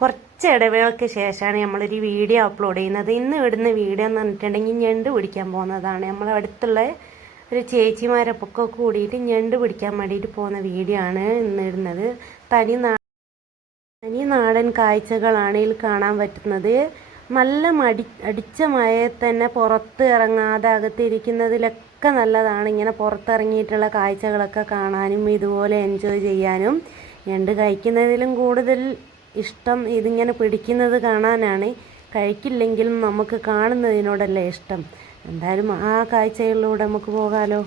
കുറച്ച് ഇടവേളയ്ക്ക് ശേഷമാണ് നമ്മളൊരു വീഡിയോ അപ്ലോഡ് ചെയ്യുന്നത്. ഇന്ന് ഇടുന്ന വീഡിയോ എന്ന് പറഞ്ഞിട്ടുണ്ടെങ്കിൽ ഞണ്ട് പിടിക്കാൻ പോകുന്നതാണ്. നമ്മളെ അടുത്തുള്ള ഒരു ചേച്ചിമാരൊക്കെ കൂടിയിട്ട് ഞണ്ട് പിടിക്കാൻ വേണ്ടിയിട്ട് പോകുന്ന വീഡിയോ ആണ് ഇന്ന് ഇടുന്നത്. തനി നാടൻ കാഴ്ചകളാണ് ഇതിൽ കാണാൻ പറ്റുന്നത്. നല്ല അടിച്ച മഴയിൽ തന്നെ പുറത്ത് ഇറങ്ങാതെ അകത്തിരിക്കുന്നതിലൊക്കെ നല്ലതാണ് ഇങ്ങനെ പുറത്തിറങ്ങിയിട്ടുള്ള കാഴ്ചകളൊക്കെ കാണാനും ഇതുപോലെ എൻജോയ് ചെയ്യാനും. ഞണ്ട് കഴിക്കുന്നതിലും കൂടുതൽ ഇഷ്ടം ഇതിങ്ങനെ പിടിക്കുന്നത് കാണാനാണ്. കഴിക്കില്ലെങ്കിലും നമുക്ക് കാണുന്നതിനോടല്ലേ ഇഷ്ടം. എന്തായാലും ആ കാഴ്ചകളിലൂടെ നമുക്ക് പോകാലോ.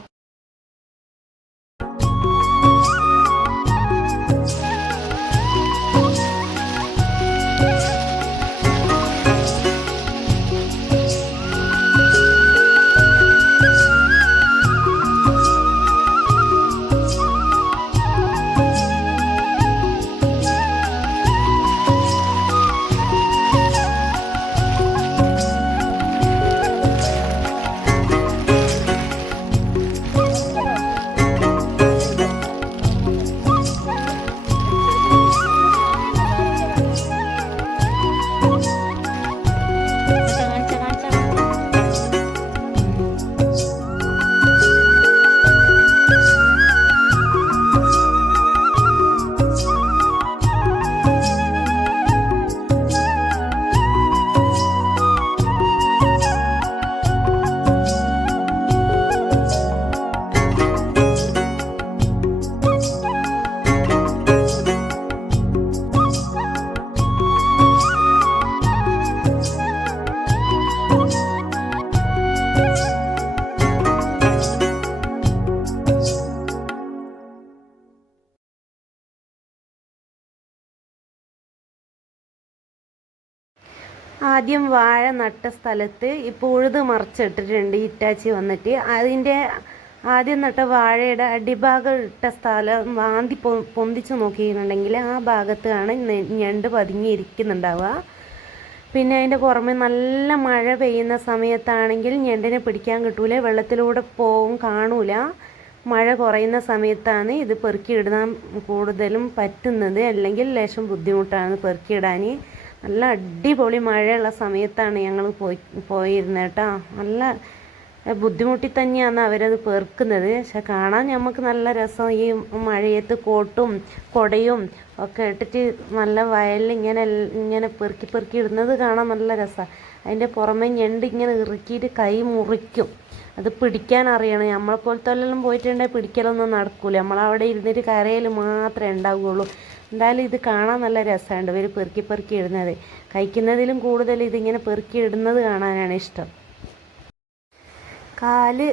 ആദ്യം വാഴ നട്ട സ്ഥലത്ത് ഇപ്പോൾ ഉഴുത് മറിച്ചിട്ടിട്ടുണ്ട് ഇറ്റാച്ചി വന്നിട്ട്. അതിൻ്റെ ആദ്യം നട്ട വാഴയുടെ അടിഭാഗം ഇട്ട സ്ഥലം വാന്തി പൊന്തിച്ച് നോക്കിയിട്ടുണ്ടെങ്കിൽ ആ ഭാഗത്താണ് ഞണ്ട് പതുങ്ങിയിരിക്കുന്നുണ്ടാവുക. പിന്നെ അതിൻ്റെ പുറമെ നല്ല മഴ പെയ്യുന്ന സമയത്താണെങ്കിൽ ഞണ്ടിനെ പിടിക്കാൻ കിട്ടൂല, വെള്ളത്തിലൂടെ പോവും, കാണൂല. മഴ കുറയുന്ന സമയത്താണ് ഇത് പെറുക്കിയിടാൻ കൂടുതലും പറ്റുന്നത്, അല്ലെങ്കിൽ ലേശം ബുദ്ധിമുട്ടാണ് പെറുക്കിയിടാൻ. നല്ല അടിപൊളി മഴയുള്ള സമയത്താണ് ഞങ്ങൾ പോയിരുന്നത് കേട്ടോ. നല്ല ബുദ്ധിമുട്ടി തന്നെയാണ് അവരത് പെറുക്കുന്നത്. പക്ഷെ കാണാൻ നമുക്ക് നല്ല രസം. ഈ മഴയത്ത് കോട്ടും കൊടയും ഒക്കെ ഇട്ടിട്ട് നല്ല വയലിൽ ഇങ്ങനെ പെറുക്കി ഇടുന്നത് കാണാൻ നല്ല രസമാണ്. അതിൻ്റെ പുറമെ ഞണ്ട് ഇങ്ങനെ ഇറുക്കിയിട്ട് കൈ മുറിക്കും. അത് പിടിക്കാൻ അറിയണം. നമ്മളെപ്പോലത്തെല്ലാം പോയിട്ടുണ്ടെങ്കിൽ പിടിക്കലൊന്നും നടക്കില്ല. നമ്മളവിടെ ഇരുന്നിട്ട് കരയിൽ മാത്രമേ ഉണ്ടാവുകയുള്ളൂ. എന്തായാലും ഇത് കാണാൻ നല്ല രസമുണ്ട്. ഇവർ പെറുക്കി ഇടുന്നത്. കഴിക്കുന്നതിലും കൂടുതൽ ഇതിങ്ങനെ പെറുക്കി ഇടുന്നത് കാണാനാണ് ഇഷ്ടം. കാല്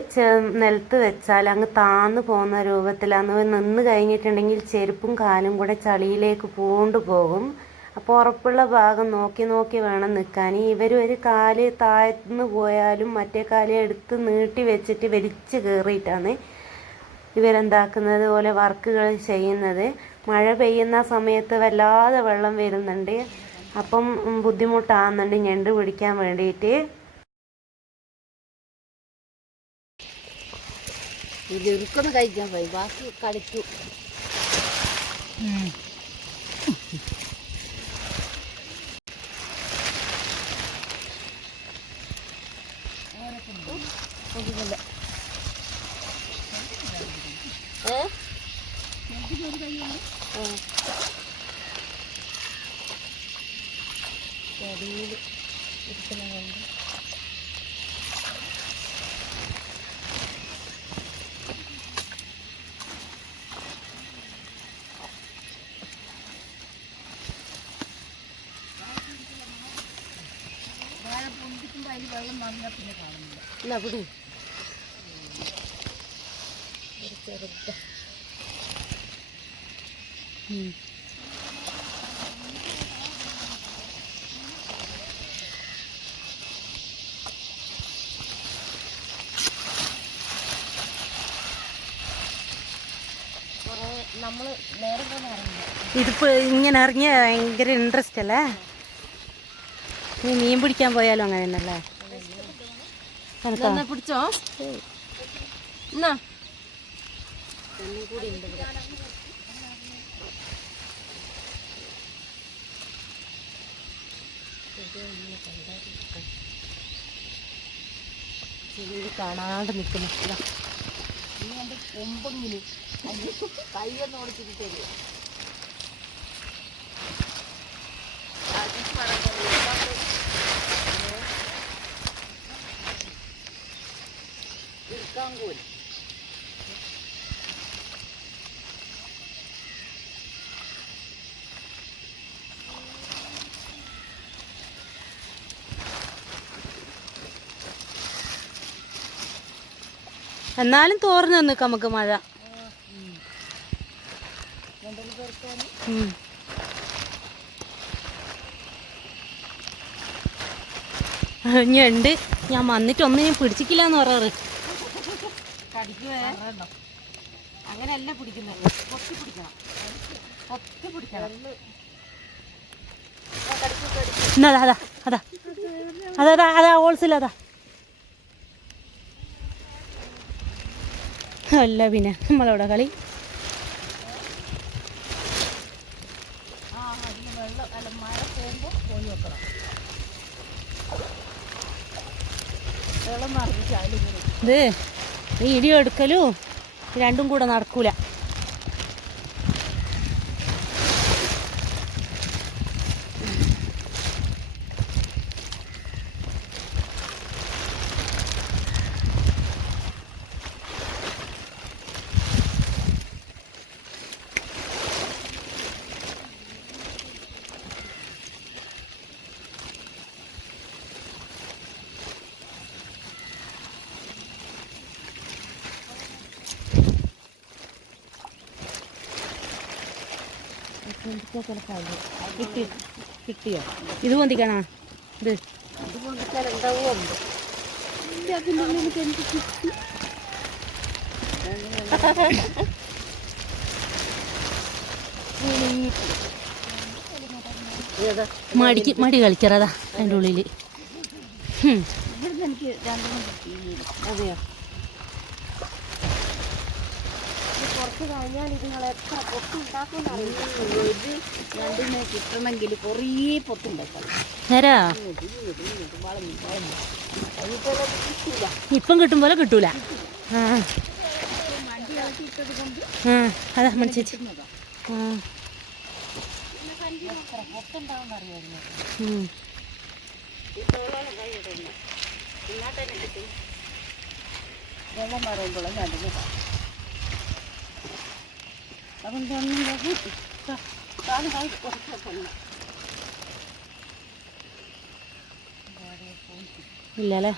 നിലത്ത് വെച്ചാൽ അങ്ങ് താന്ന് പോകുന്ന രൂപത്തിലാണ്. നിന്ന് കഴിഞ്ഞിട്ടുണ്ടെങ്കിൽ ചെരുപ്പും കാലും കൂടെ ചളിയിലേക്ക് പോകും. അപ്പോൾ ഉറപ്പുള്ള ഭാഗം നോക്കി വേണം നിൽക്കാൻ. ഇവർ ഒരു കാല് താഴ്ന്നു പോയാലും മറ്റേ കാല് എടുത്ത് നീട്ടി വെച്ചിട്ട് വലിച്ച് കയറിയിട്ടാണ് ഇവരെന്താക്കുന്നത് പോലെ വർക്കുകൾ ചെയ്യുന്നത്. മഴ പെയ്യുന്ന സമയത്ത് വല്ലാതെ വെള്ളം വരുന്നുണ്ട്. അപ്പം ബുദ്ധിമുട്ടാകുന്നുണ്ട് ഞണ്ട് പിടിക്കാൻ വേണ്ടിയിട്ട്. ഇതൊരുക്കൊന്ന് കഴിക്കാൻ പോയി, ബാക്കി കളിക്കൂ. എന്നാ പിടി ചെറുത. ഇതിപ്പോ ഇങ്ങനെ ഇറങ്ങിയ ഭയങ്കര ഇൻട്രസ്റ്റ് അല്ലേ. നീ മീൻ പിടിക്കാൻ പോയാലും അങ്ങനെ തന്നെയല്ലേ. പിടിച്ചോ എന്നാ ചെടിയിൽ കാണാണ്ട് നിൽക്കുന്നു. ഇനി എൻ്റെ കൊമ്പെങ്കിലും കയ്യൊന്നും ഓടിച്ചിട്ട് തരുമോ? ഇരിക്കാൻ പോലും എന്നാലും തോർന്നു നിൽക്കാം നമുക്ക് മഴ. ഉണ്ട്. ഞാൻ വന്നിട്ട് ഒന്നിനും പിടിച്ചിക്കില്ല എന്ന് പറയാറ്. അങ്ങനെയല്ല പിടിക്കുന്നത്, പൊത്തി പിടിക്കണം, പൊത്തി പിടിക്കണം. അതാ അതാ അതാ അതാ അതാ ഹോൾസെയിൽ. അല്ല പിന്നെ നമ്മളവിടെ കളി. മഴ പോകുമ്പോൾ പോയി വെക്കണം. വെള്ളം നിറഞ്ഞിട്ടായാലും ഇത് ഈ ഇടി എടുക്കലും രണ്ടും കൂടെ നടക്കൂല. കിട്ടിയോ? ഇത് പൊന്തിക്കണോ? ഇത് പൊന്തിച്ചാൽ എന്താവുമോ? അതിൻ്റെ ഉള്ളിൽ എനിക്ക് കിട്ടി. മടി കളിക്കാറതാ അതിൻ്റെ ഉള്ളിൽ. ഇവിടുന്ന് എനിക്ക് രണ്ടെണ്ണം കിട്ടി. അതെയോ? കുറച്ച് കഴിഞ്ഞാൽ നിങ്ങൾ എത്ര പൊത്തുണ്ടാക്കും. ഇത് രണ്ടിനെ കിട്ടണമെങ്കിൽ കുറേ പൊത്തുണ്ടാക്കണം. നേരാ. കിട്ടില്ല. ഇപ്പം കിട്ടും പോലെ കിട്ടൂല. അതാ മനസ്സിച്ച്. പൊത്തുണ്ടാവും അറിയായിരുന്നു. വെള്ളം പറയുമ്പോഴും രണ്ടിന് അതുകൊണ്ട് ഒന്നും ഇല്ലല്ലേ?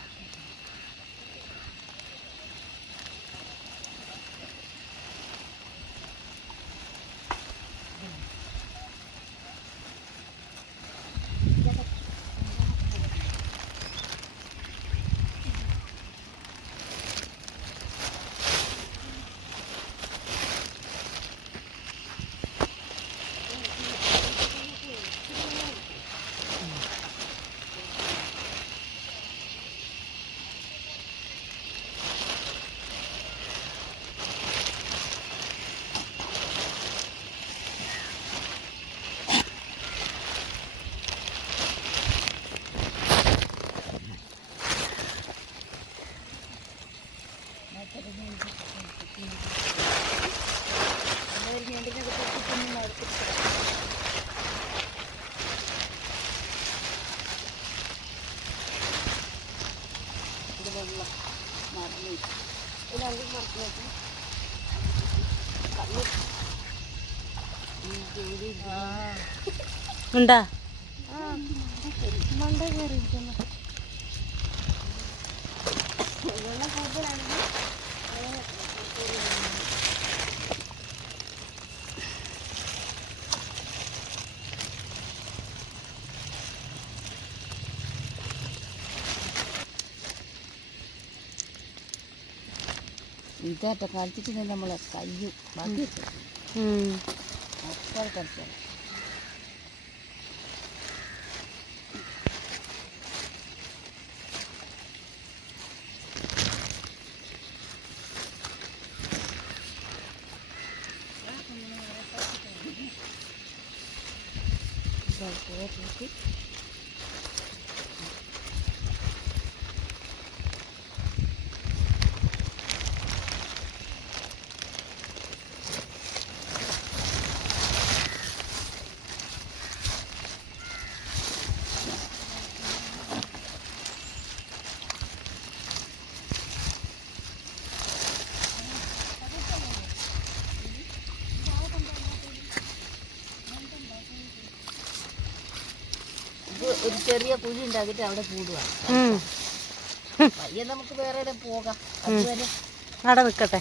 ഉണ്ടാ മണ്ട കയറിയിരിക്കുന്നു. വെള്ളം കൂടുതലാണെങ്കിൽ ഇതായിട്ട് കളിച്ചിട്ട് നമ്മളെ കയ്യും ബാക്കി അപ്പോൾ കളിച്ചാൽ ഒരു ചെറിയ കുഴി ഉണ്ടാക്കിയിട്ട് അവിടെ കൂടുക. ഉം. പയ്യെ നമുക്ക് വേറെ എവിടെ പോകാം. അതുവരെ അവിടെ നിൽക്കട്ടെ.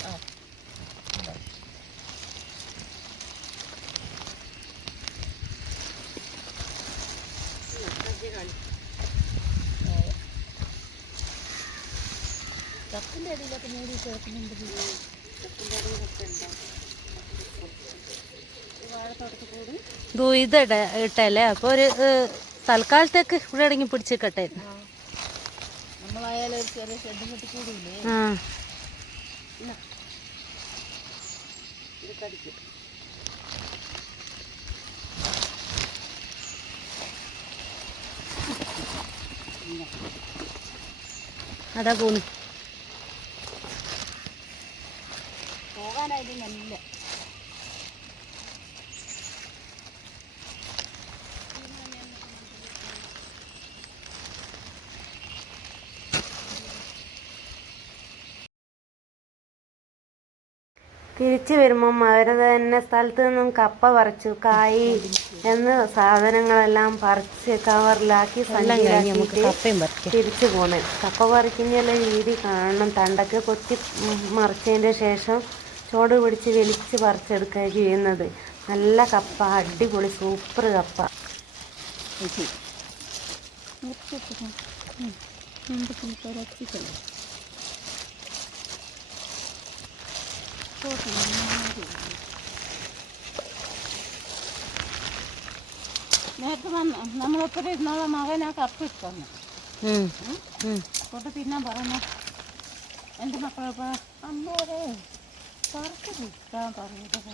ചപ്പിൻ്റെ അടിയിലൊക്കെ മൂടി കിടക്കുന്നുണ്ട്. ചപ്പിൻ്റെ അടിയിലൊക്കെ ഉണ്ടാവും. വാഴത്തോട്ടത്തിൽ കൂടി ഇത് ഇട്ടല്ലേ, അപ്പോൾ ഒരു തൽക്കാലത്തേക്ക് ഇവിടെ ഇടങ്ങി പിടിച്ചിക്കട്ടെ. നമ്മളായാലും ഒരു ചെറിയ ഷെഡ് കെട്ടി കൂടിയില്ലേ, ആ ഇത് കടിക്കും. അതാ പോന്നു. പോകാനായിട്ട് നല്ല തിരിച്ചു വരുമ്പം അവരുടെ തന്നെ സ്ഥലത്ത് നിന്നും കപ്പ പറിച്ചു, കായ് എന്ന് സാധനങ്ങളെല്ലാം പറിച്ച് കവറിലാക്കി സഞ്ചിയിലാക്കിയിട്ട് തിരിച്ചു പോന്നെ. കപ്പ പറിക്കുന്ന രീതി കാണണം. തണ്ടൊക്കെ കൊത്തി മറിച്ചതിൻ്റെ ശേഷം ചോട് പിടിച്ച് വലിച്ച് പറിച്ചെടുക്കുക ചെയ്യുന്നത്. നല്ല കപ്പ, അടിപൊളി സൂപ്പർ കപ്പ. നേരത്തെ നമ്മളൊപ്പം ഇരുന്നുള്ള മകൻ ആ കപ്പ് ഇട്ടു കൊണ്ട് തിന്നാൻ പറഞ്ഞു. എൻ്റെ മക്കളെ അമ്മോടെ പറക്ക് കിട്ടാൻ പറഞ്ഞത്.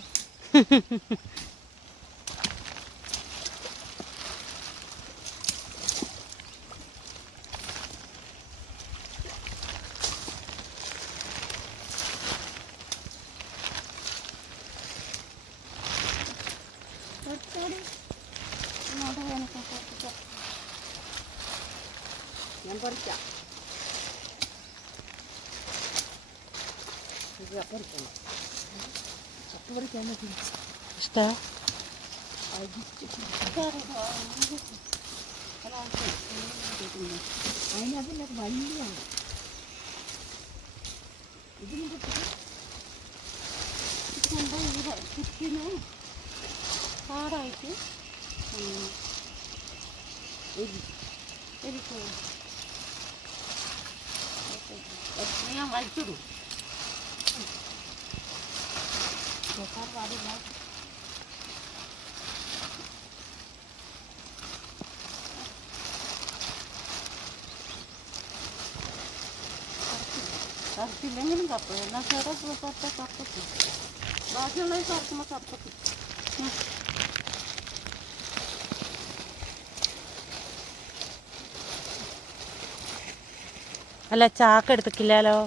ഞാൻ പറിക്കാം. കപ്പ് പറിക്കണം. കപ്പ് പറിക്കാൻ ഇഷ്ടം അതിനകത്തില്ല വലിയ ഇതിന് കണ്ട ചുറ്റിന് പാടായിട്ട് ഞാൻ വലിച്ചിടും. പാടില്ല. കറത്തില്ലെങ്കിലും കപ്പ എന്നാൽ ചേട്ടാ കപ്പത്തി ബാക്കിയുള്ളത് കറക്കുമ്പോൾ കപ്പത്തി. അല്ല ചാക്ക് എടുത്തിക്കില്ലല്ലോ.